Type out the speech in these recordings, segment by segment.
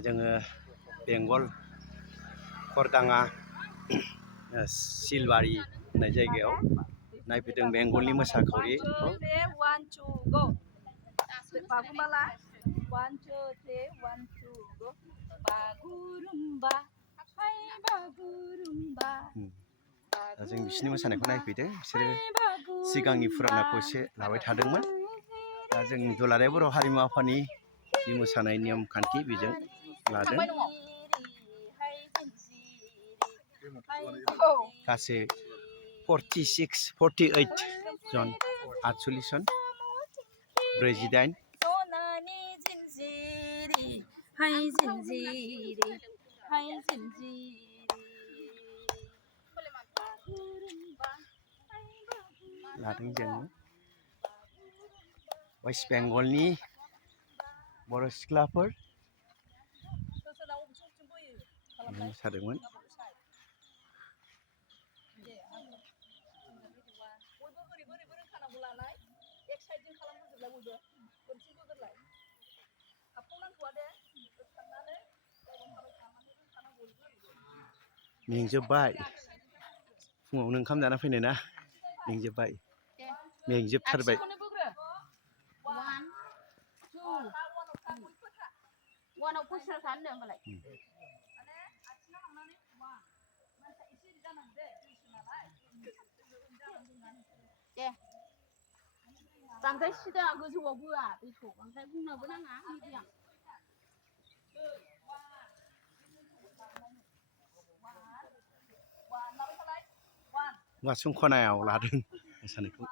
जोङो बेंगल खरदाङा सिलबारि होननाय जायगायाव नायफैदों बेंगलनि मोसाखावरि। दा जों बिसिनि मोसानायखौ नायफैदों। बिसोरो सिगांनि फुरानाखौ एसे लाबाय थादोंमोन। दा जों दुलाराय बर' हारिमु आफादनि जि मोसानाय नियम खान्थि बेजों लादों। गासै 48 जन 48 जन 48 लादों जों वेस्ट बेंगलनि बर' सिख्लाफोर मोसादोंमोन। मेंजोब्बाय फुङावनो ओंखाम जाना फैनाय ना, मेंजोब्बाय मेंजोबथारबाय। बांद्राय सिदा गोजौआव बोआ दैखौ बांद्राय बुंनोबो नाङा मिडियाम। वासुं खनायाव लादों मोसानायखौ।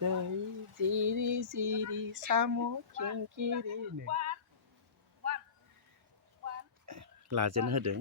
दै जिरि जिरि साम' खिंखिरि लाजेन होदों।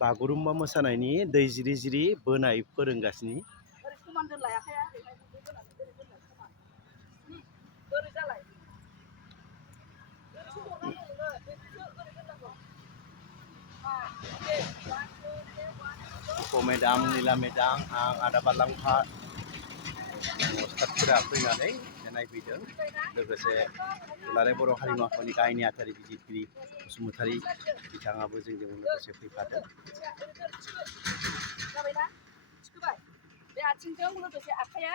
बागुरुम्बा मोसानायनि दै जिरि जिरि बोनाय फोरोंगासिनो। मेदाम नीला मेदाम आं आदा बारलांफा अस्तादफोरा फैनानै नायफैदों। लोगोसे दुलाराय बर' हारिमु आफादनि गाहाय नेहाथारि बिजिरगिरि बसुमतारी बिथाङाबो जोंजों लोगोसे फैफादों। बे आथिंजों लोगोसे आखाइया